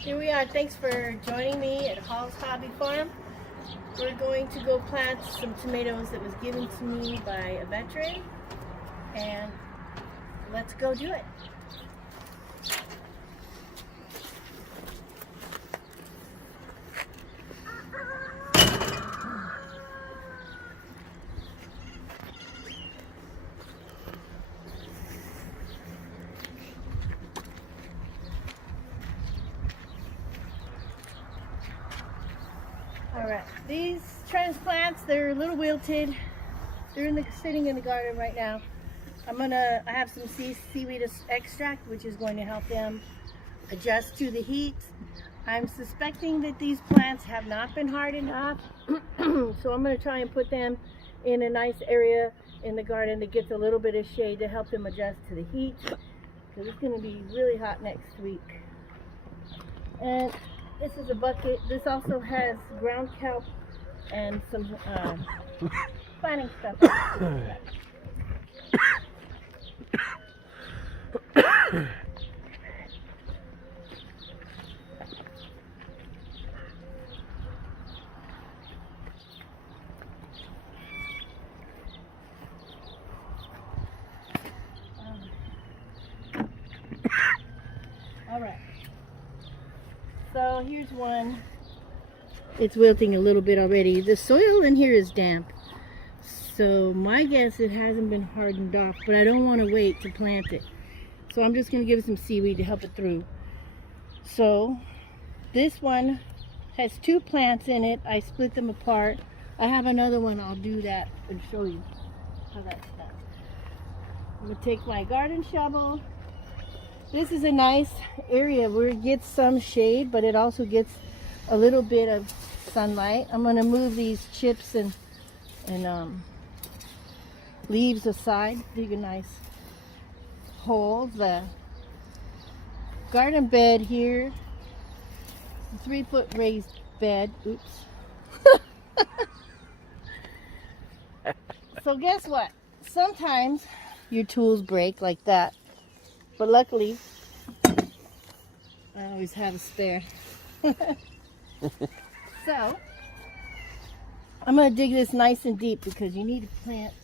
Here we are. Thanks for joining me at Hall's Hobby Farm. We're going to go plant some tomatoes that was given to me by a veteran, and let's go do it. Alright, these transplants, they're a little wilted. They're sitting in the garden right now. I have some seaweed extract, which is going to help them adjust to the heat. I'm suspecting that these plants have not been hardened up, so I'm going to try and put them in a nice area in the garden that gets a little bit of shade to help them adjust to the heat, because it's going to be really hot next week. And this is a bucket. This also has ground kelp and some planting stuff. All right. So here's one. It's wilting a little bit already. The soil in here is damp, so my guess it hasn't been hardened off, but I don't want to wait to plant it. So I'm just going to give it some seaweed to help it through. So this one has two plants in it. I split them apart. I have another one. I'll do that and show you how that's done. I'm going to take my garden shovel. This is a nice area where it gets some shade, but it also gets a little bit of sunlight. I'm going to move these chips and leaves aside, dig a nice hole. The garden bed here, 3-foot raised bed. Oops. So guess what? Sometimes your tools break like that. But luckily, I always have a spare. So, I'm going to dig this nice and deep because you need to plant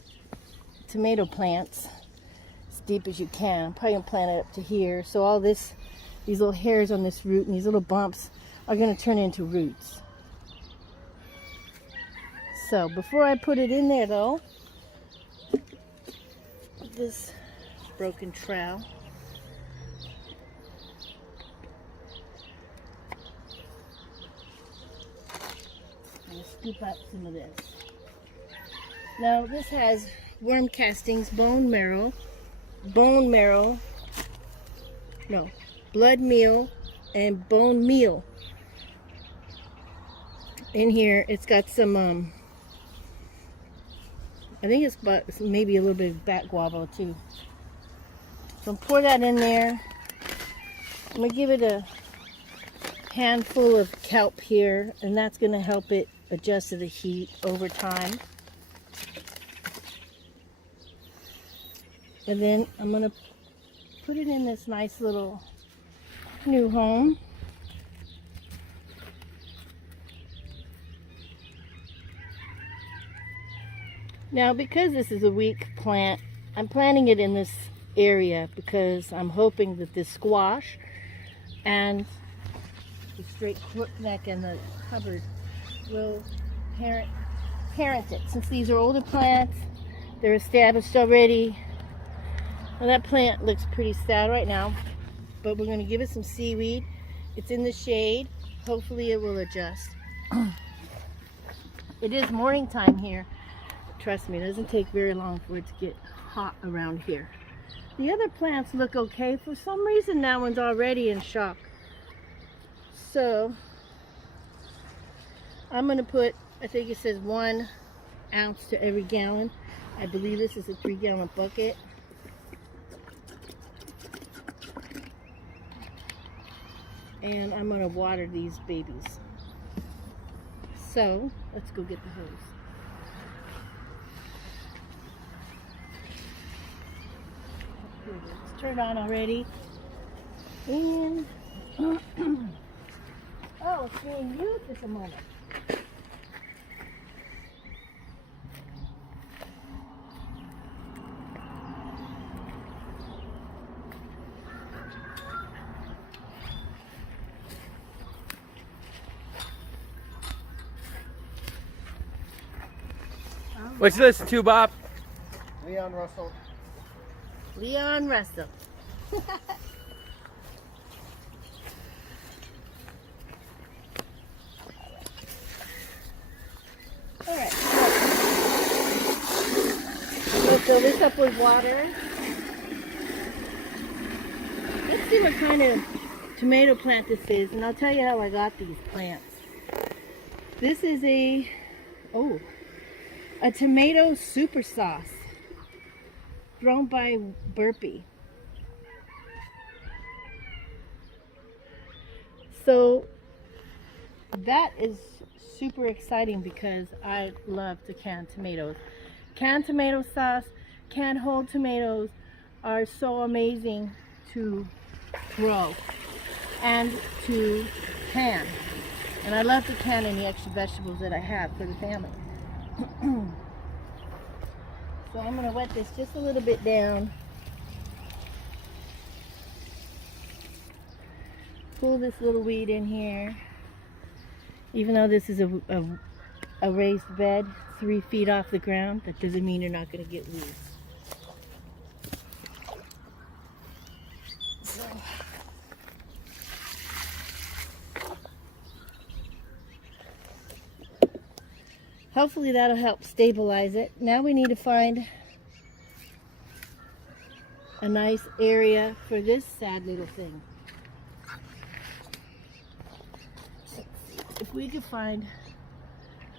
tomato plants as deep as you can. I'm probably going to plant it up to here. So all these little hairs on this root and these little bumps are going to turn into roots. So before I put it in there though, this broken trowel. Scoop up some of this. Now this has worm castings, blood meal, and bone meal. In here it's got some I think it's maybe a little bit of bat guava too. So pour that in there. I'm gonna give it a handful of kelp here, and that's going to help it adjust to the heat over time. And then I'm going to put it in this nice little new home. Now because this is a weak plant, I'm planting it in this area because I'm hoping that this squash and the straight crookneck and the cupboard will parent it. Since these are older plants, they're established already. Well, that plant looks pretty sad right now, but we're going to give it some seaweed. It's in the shade. Hopefully it will adjust. It is morning time here. Trust me, it doesn't take very long for it to get hot around here. The other plants look okay. For some reason that one's already in shock. So I'm going to put, I think it says 1 ounce to every gallon. I believe this is a 3-gallon bucket. And I'm going to water these babies. So let's go get the hose. It's turned on already. And Oh, it's being used at the moment. What's this, to, Bob? Leon Russell. Leon Russell. All right. So fill this up with water. Let's see what kind of tomato plant this is, and I'll tell you how I got these plants. This is a tomato super sauce grown by Burpee. So that is super exciting because I love to can tomatoes. Canned tomato sauce, canned whole tomatoes are so amazing to grow and to can. And I love to can any extra vegetables that I have for the family. So I'm going to wet this just a little bit down. Pull this little weed in here. Even though this is a raised bed 3 feet off the ground, that doesn't mean you're not going to get weeds. Hopefully that'll help stabilize it. Now we need to find a nice area for this sad little thing. If we could find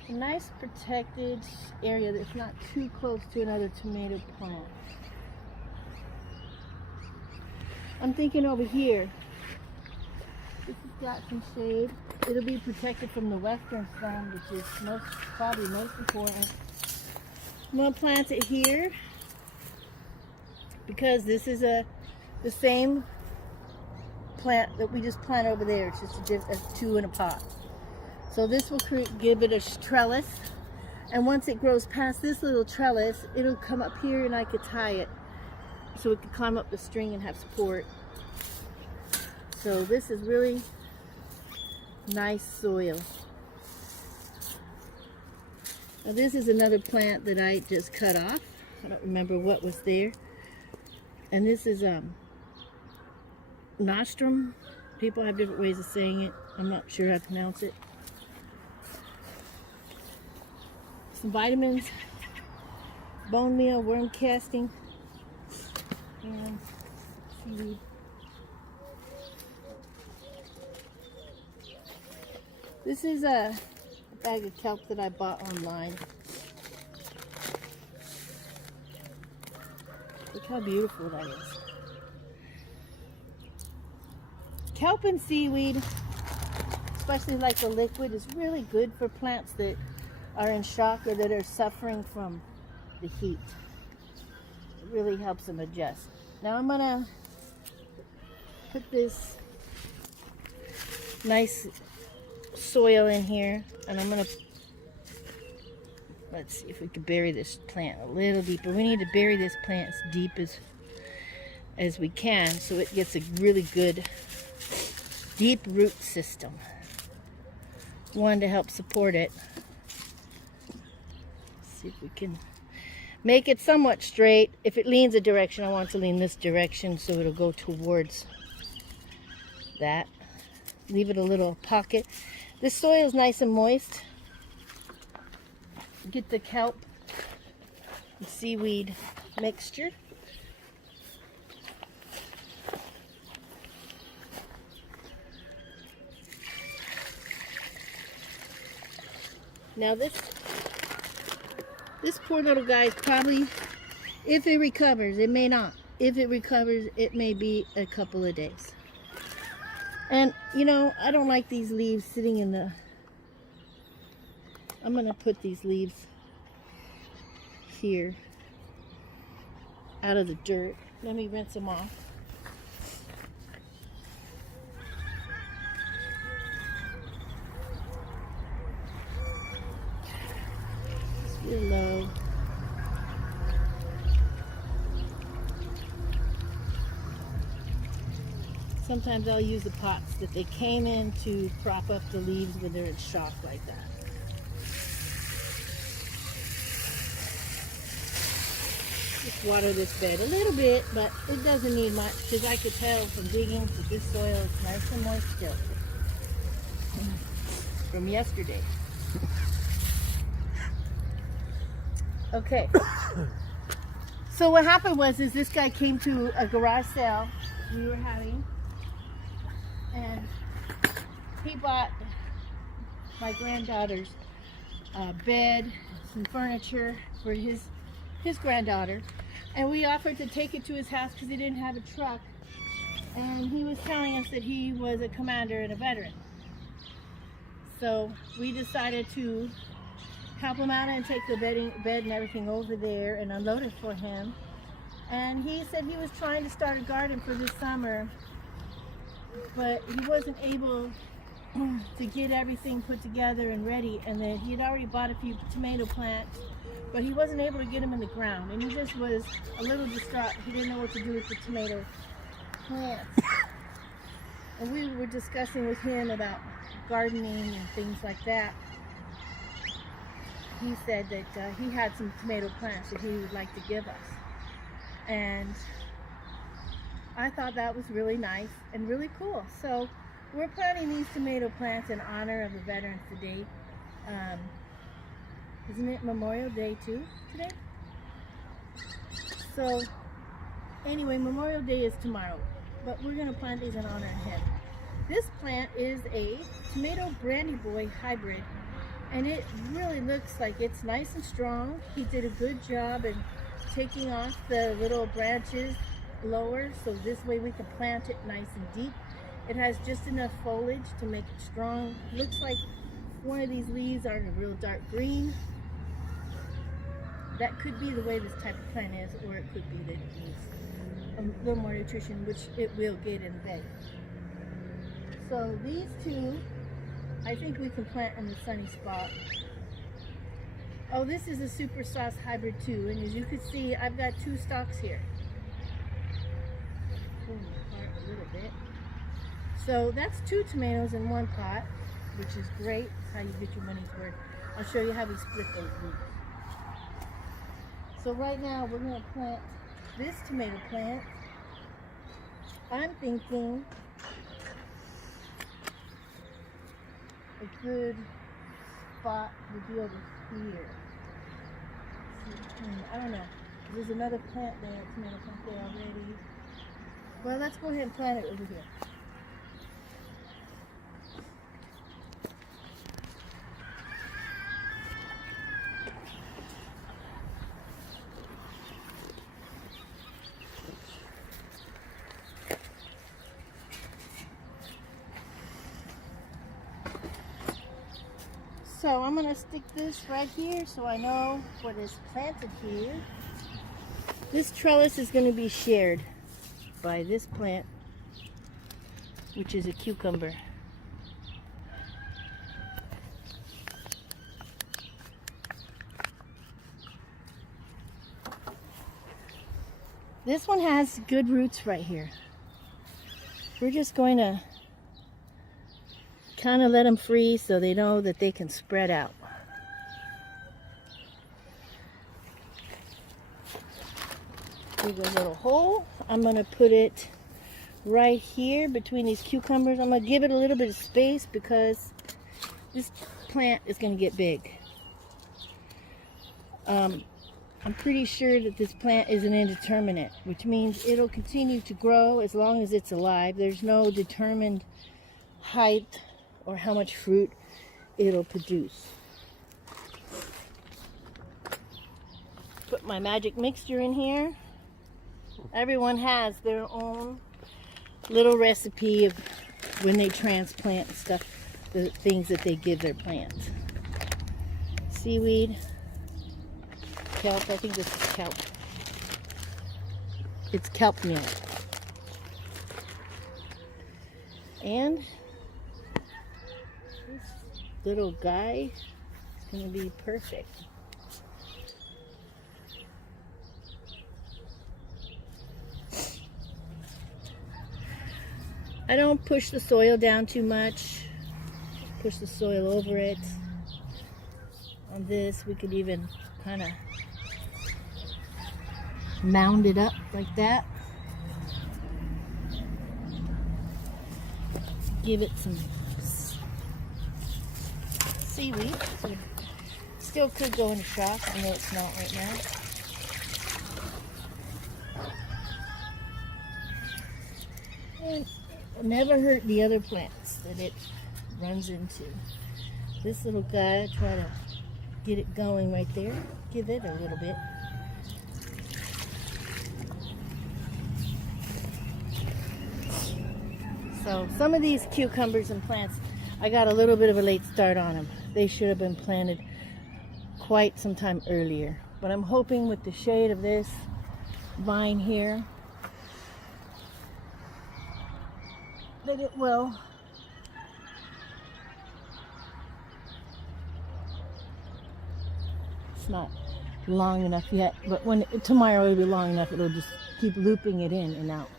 a nice protected area that's not too close to another tomato plant. I'm thinking over here. This has got some shade. It'll be protected from the western sun, which is probably most important. I'm going to plant it here because this is the same plant that we just planted over there. It's just a 2 in a pot. So this will give it a trellis, and once it grows past this little trellis, it'll come up here and I could tie it so it could climb up the string and have support. So this is really nice soil. Now this is another plant that I just cut off. I don't remember what was there. And this is nostrum. People have different ways of saying it. I'm not sure how to pronounce it. Some vitamins, bone meal, worm casting, and seaweed. This is a bag of kelp that I bought online. Look how beautiful that is. Kelp and seaweed, especially like the liquid, is really good for plants that are in shock or that are suffering from the heat. It really helps them adjust. Now I'm gonna put this nice soil in here, and I'm gonna, let's see if we can bury this plant a little deeper. We need to bury this plant as deep as we can so it gets a really good deep root system. One, to help support it. Let's see if we can make it somewhat straight. If it leans a direction, I want it to lean this direction so it'll go towards that. Leave it a little pocket. This soil is nice and moist. Get the kelp and seaweed mixture. Now this poor little guy is probably, if it recovers, it may not. If it recovers, it may be a couple of days. And you know, I don't like these leaves sitting in the, I'm gonna put these leaves here out of the dirt. Let me rinse them off. You're low. Sometimes I'll use the pots that they came in to prop up the leaves when they're in shock like that. Just water this bed a little bit, but it doesn't need much because I could tell from digging that this soil is nice and moist still from yesterday. Okay. So what happened was this guy came to a garage sale we were having, and he bought my granddaughter's bed, some furniture for his granddaughter, and we offered to take it to his house because he didn't have a truck, and he was telling us that he was a commander and a veteran. So we decided to help him out and take the bed and everything over there and unload it for him. And he said he was trying to start a garden for this summer, but he wasn't able to get everything put together and ready, and that he had already bought a few tomato plants, but he wasn't able to get them in the ground, and he just was a little distraught. He didn't know what to do with the tomato plants. And we were discussing with him about gardening and things like that. He said that he had some tomato plants that he would like to give us, and I thought that was really nice and really cool. So we're planting these tomato plants in honor of the Veterans today. Isn't it Memorial Day too today? So anyway, Memorial Day is tomorrow, but we're going to plant these in honor of him. This plant is a tomato brandy boy hybrid, and it really looks like it's nice and strong. He did a good job in taking off the little branches lower, so this way we can plant it nice and deep. It has just enough foliage to make it strong. Looks like one of these leaves are a real dark green. That could be the way this type of plant is, or it could be that it needs a little more nutrition, which it will get in the bed. So these two, I think we can plant in the sunny spot. Oh, this is a super sauce hybrid too, and as you can see, I've got two stalks here. Pull them apart a little bit. So that's 2 tomatoes in one pot, which is great. That's how you get your money's worth. I'll show you how we split those leaves. So right now we're going to plant this tomato plant. I'm thinking a good spot would be over here. I don't know. There's another plant there, tomato plant there already. Well, let's go ahead and plant it over here. So I'm going to stick this right here so I know what is planted here. This trellis is going to be shared by this plant, which is a cucumber. This one has good roots right here. We're just going to kind of let them freeze so they know that they can spread out. Dig a little hole. I'm going to put it right here between these cucumbers. I'm going to give it a little bit of space because this plant is going to get big. I'm pretty sure that this plant is an indeterminate, which means it'll continue to grow as long as it's alive. There's no determined height or how much fruit it'll produce. Put my magic mixture in here. Everyone has their own little recipe of when they transplant stuff, the things that they give their plants. Seaweed, kelp, I think this is kelp. It's kelp meal. And this little guy is going to be perfect. I don't push the soil down too much. Push the soil over it. On this, we could even kind of mound it up like that. Give it some seaweed. So it still could go into shock. I know it's not right now. And it'll never hurt the other plants that it runs into. This little guy, I try to get it going right there. Give it a little bit. So some of these cucumbers and plants, I got a little bit of a late start on them. They should have been planted quite some time earlier. But I'm hoping with the shade of this vine here that it will. It's not long enough yet, but when tomorrow it'll be long enough, it'll just keep looping it in and out.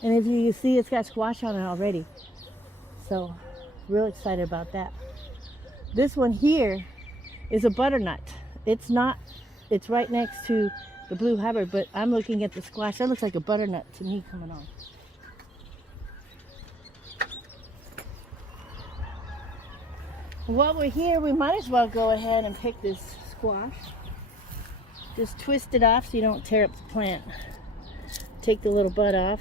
And if you see, it's got squash on it already. So, real excited about that. This one here is a butternut. It's not, it's right next to the blue hybrid, but I'm looking at the squash. That looks like a butternut to me coming on. While we're here, we might as well go ahead and pick this squash. Just twist it off so you don't tear up the plant. Take the little bud off.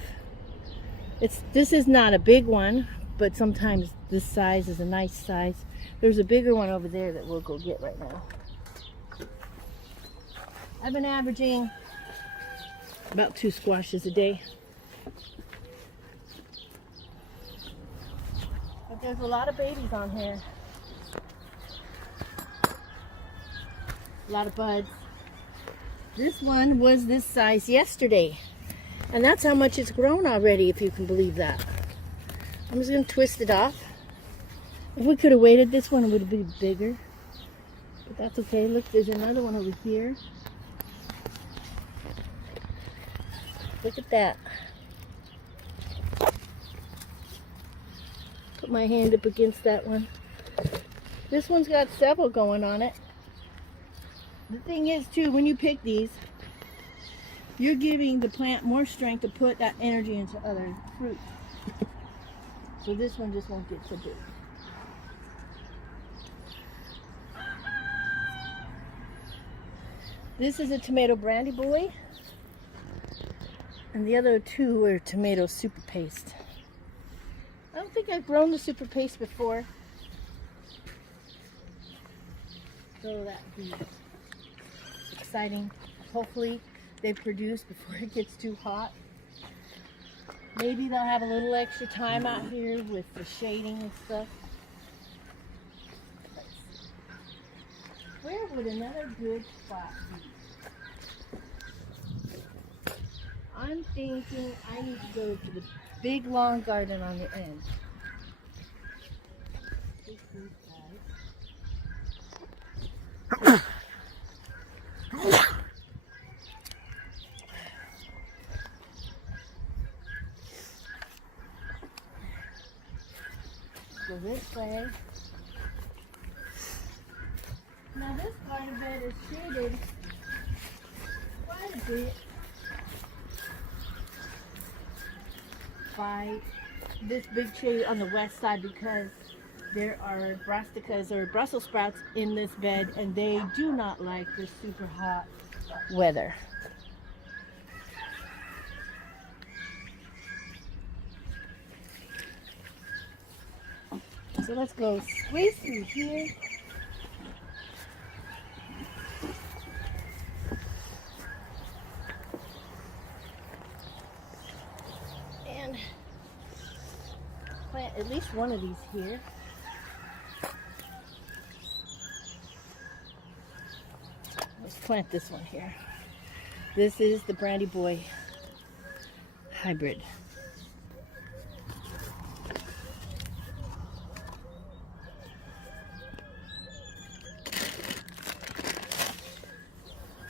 This is not a big one, but sometimes this size is a nice size. There's a bigger one over there that we'll go get right now. I've been averaging about 2 squashes a day. But there's a lot of babies on here. A lot of buds. This one was this size yesterday. And that's how much it's grown already, if you can believe that. I'm just going to twist it off. If we could have waited, this one would have been bigger. But that's okay. Look, there's another one over here. Look at that. Put my hand up against that one. This one's got several going on it. The thing is, too, when you pick these, you're giving the plant more strength to put that energy into other fruit. So this one just won't get so big. This is a tomato brandy boy. And the other two are tomato super paste. I don't think I've grown the super paste before. So that would be exciting. Hopefully they produce before it gets too hot. Maybe they'll have a little extra time out here with the shading and stuff. Where would another good spot be? I'm thinking I need to go to the big long garden on the end. Take these guys. Go this way. Now this part of it is shaded quite a bit by this big shade on the west side because there are brassicas or Brussels sprouts in this bed and they do not like this super hot weather. So let's go squeeze through here. And plant at least one of these here. Let's plant this one here. This is the Brandy Boy hybrid.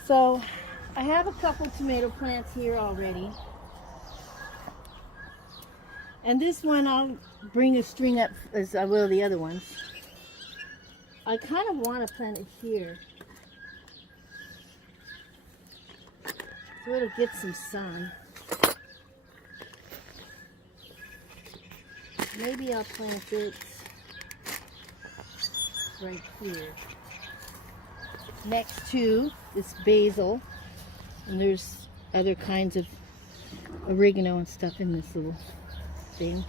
So I have a couple tomato plants here already. And this one I'll bring a string up as I will the other ones. I kind of want to plant it here, so it'll get some sun. Maybe I'll plant it right here, next to this basil, and there's other kinds of oregano and stuff in this little thing.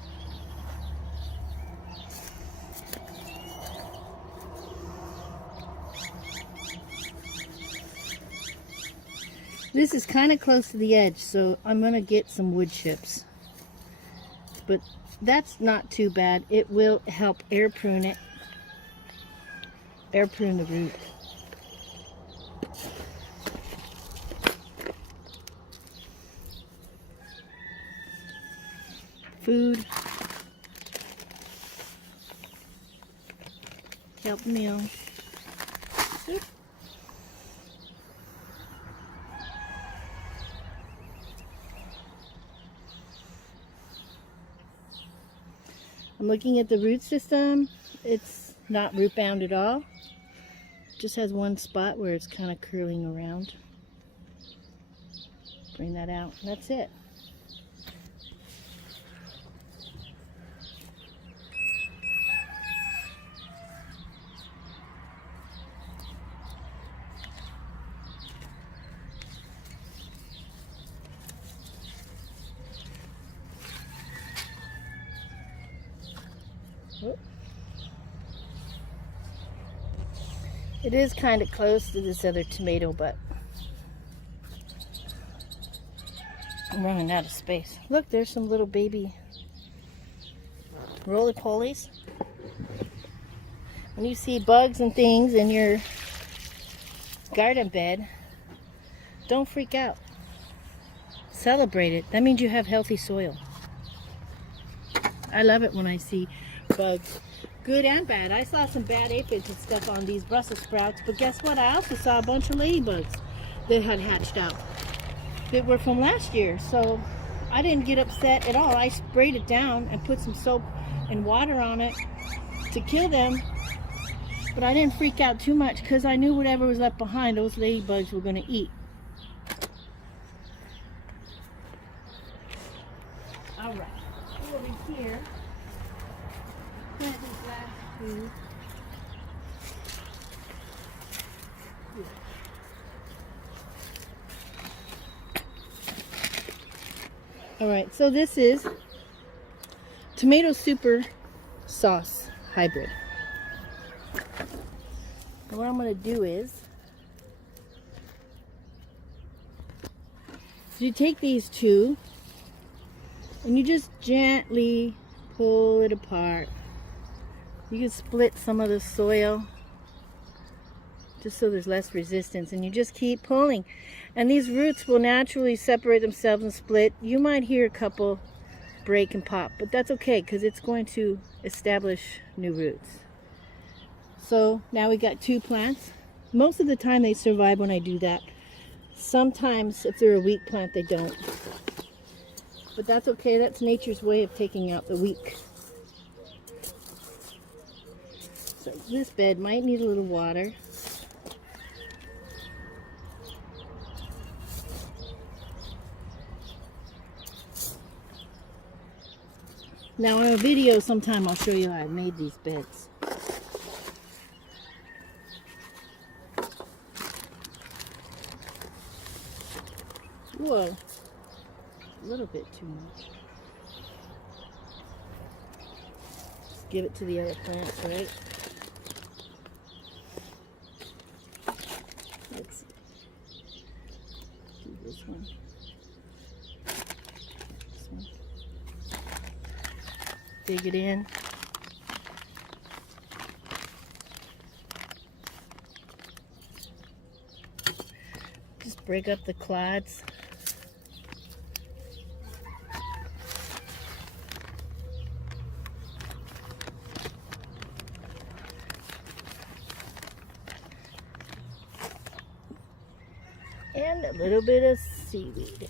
This is kind of close to the edge, so I'm going to get some wood chips. But that's not too bad. It will help air prune it. Air prune the root. Food. Kelp meal. Soup. I'm looking at the root system. It's not root bound at all. Just has one spot where it's kind of curling around. Bring that out. That's it. It is kind of close to this other tomato, but I'm running out of space. Look, there's some little baby roly-polies. When you see bugs and things in your garden bed, don't freak out. Celebrate it. That means you have healthy soil. I love it when I see bugs. Good and bad. I saw some bad aphids and stuff on these Brussels sprouts, but guess what? I also saw a bunch of ladybugs that had hatched out that were from last year. So I didn't get upset at all. I sprayed it down and put some soap and water on it to kill them, but I didn't freak out too much because I knew whatever was left behind, those ladybugs were going to eat. All right, over here. Plant these last two. All right, so this is tomato super sauce hybrid. And what I'm going to do is you take these two and you just gently pull it apart. You can split some of the soil just so there's less resistance, and you just keep pulling. And these roots will naturally separate themselves and split. You might hear a couple break and pop, but that's okay because it's going to establish new roots. So now we got two plants. Most of the time they survive when I do that. Sometimes if they're a weak plant they don't. But that's okay, that's nature's way of taking out the weak. So this bed might need a little water. Now in a video sometime I'll show you how I made these beds. Whoa, a little bit too much. Just give it to the other plants, right? Let's do this one. This one. Dig it in. Just break up the clods. And a little bit of seaweed.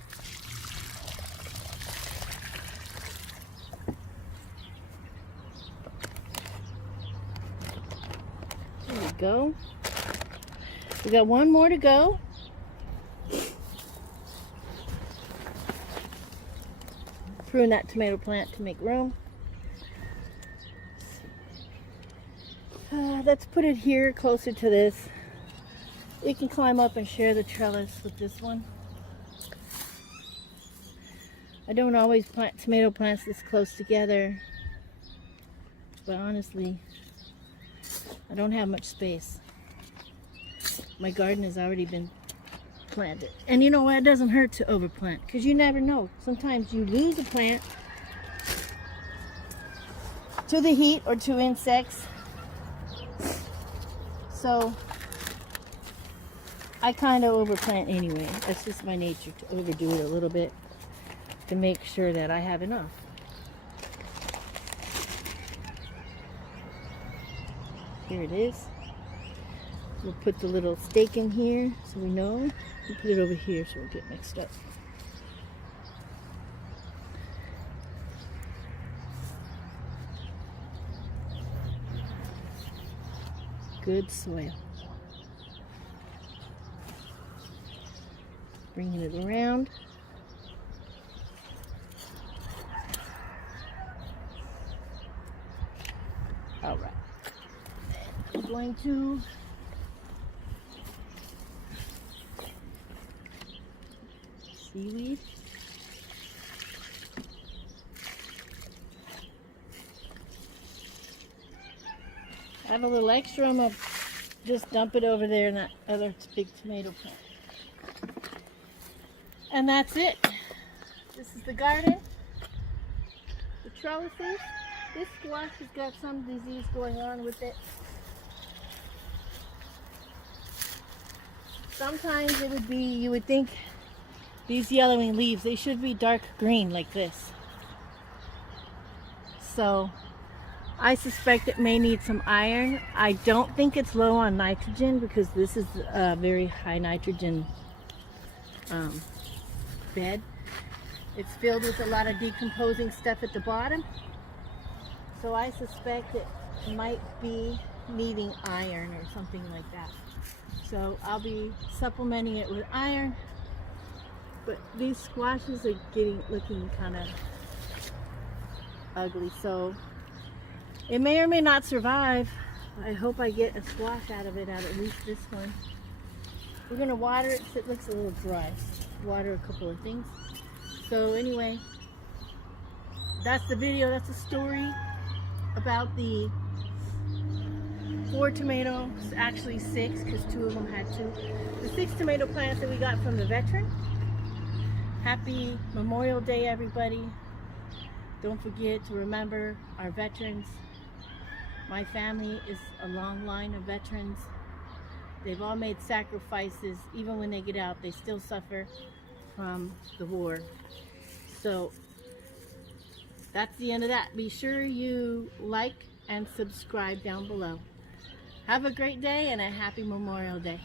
go. We got one more to go. Prune that tomato plant to make room. Let's put it here closer to this. We can climb up and share the trellis with this one. I don't always plant tomato plants this close together, but honestly, I don't have much space. My garden has already been planted. And you know what? It doesn't hurt to overplant, because you never know. Sometimes you lose a plant to the heat or to insects. So I kind of overplant anyway. That's just my nature, to overdo it a little bit to make sure that I have enough. Here it is. We'll put the little stake in here so we know. We'll put it over here so we'll get mixed up. Good soil. Bringing it around. All right. I'm going to seaweed. I have a little extra. I'm going to just dump it over there in that other big tomato plant. And that's it. This is the garden. The trellises. This squash has got some disease going on with it. Sometimes it would be, you would think these yellowing leaves, they should be dark green like this. So I suspect it may need some iron. I don't think it's low on nitrogen because this is a very high nitrogen bed. It's filled with a lot of decomposing stuff at the bottom. So I suspect it might be needing iron or something like that. So I'll be supplementing it with iron. But these squashes are looking kind of ugly. So it may or may not survive. I hope I get a squash out of it, out of at least this one. We're going to water it so it looks a little dry. Water a couple of things. So anyway, that's the video. That's the story about the 4 tomatoes, actually 6 because 2 of them had 2. The 6 tomato plants that we got from the veteran. Happy Memorial Day, everybody. Don't forget to remember our veterans. My family is a long line of veterans. They've all made sacrifices. Even when they get out, they still suffer from the war. So that's the end of that. Be sure you like and subscribe down below. Have a great day and a happy Memorial Day.